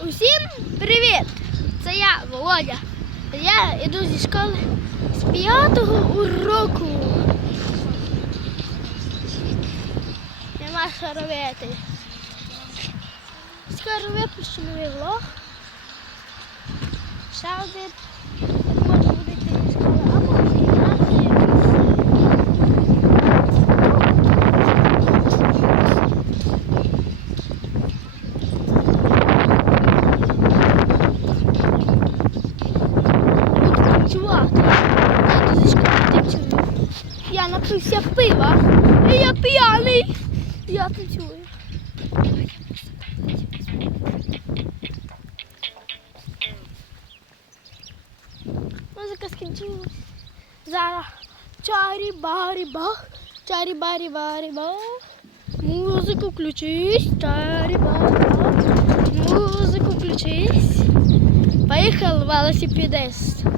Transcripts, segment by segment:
Усім привіт! Це я, Володя. Я йду зі школи з п'ятого уроку. Нема що робити. Скоро випущу новий влог. Ще один. Може буде йти зі школи, а може і грати. Буду танцювати. Я йду зі школи танцюю. Я напився пива. І я п'яний. Я танцюю. Музика скінчилась. Зараз чарі барі бах, чарі барі барі бах. Музику включись, чарі барі бах. Музику включись. Поїхав велосипедист.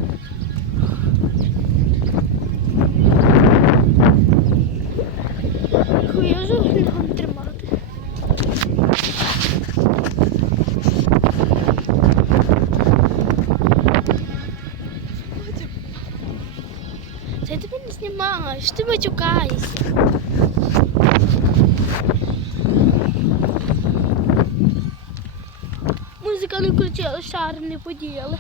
Знімаєш, ти матюкаєшся. Музика не включила, шар не подіяли.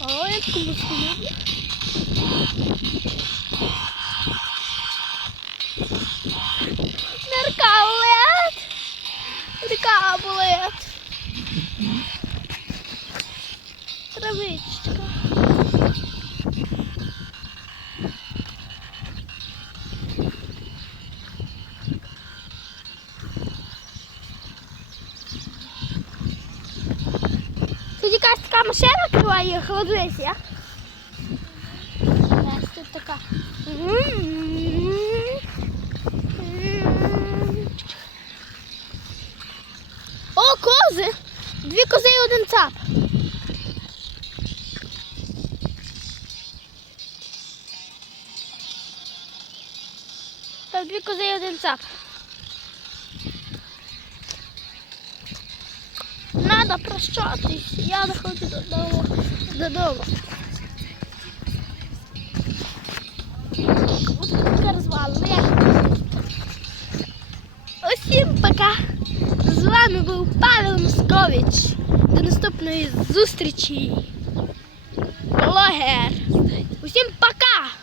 О, я таку Река болит. Травичка. Тут якась така машина холодильця. Ось тут така. О, кози! Дві один цап. Там дві кози і один цап. Надо прощатись. Я не додому. Додому. Ось така розвалина. Усім пока. З вами був Павел Москович. До наступної зустрічі. Блогер. Усім пока!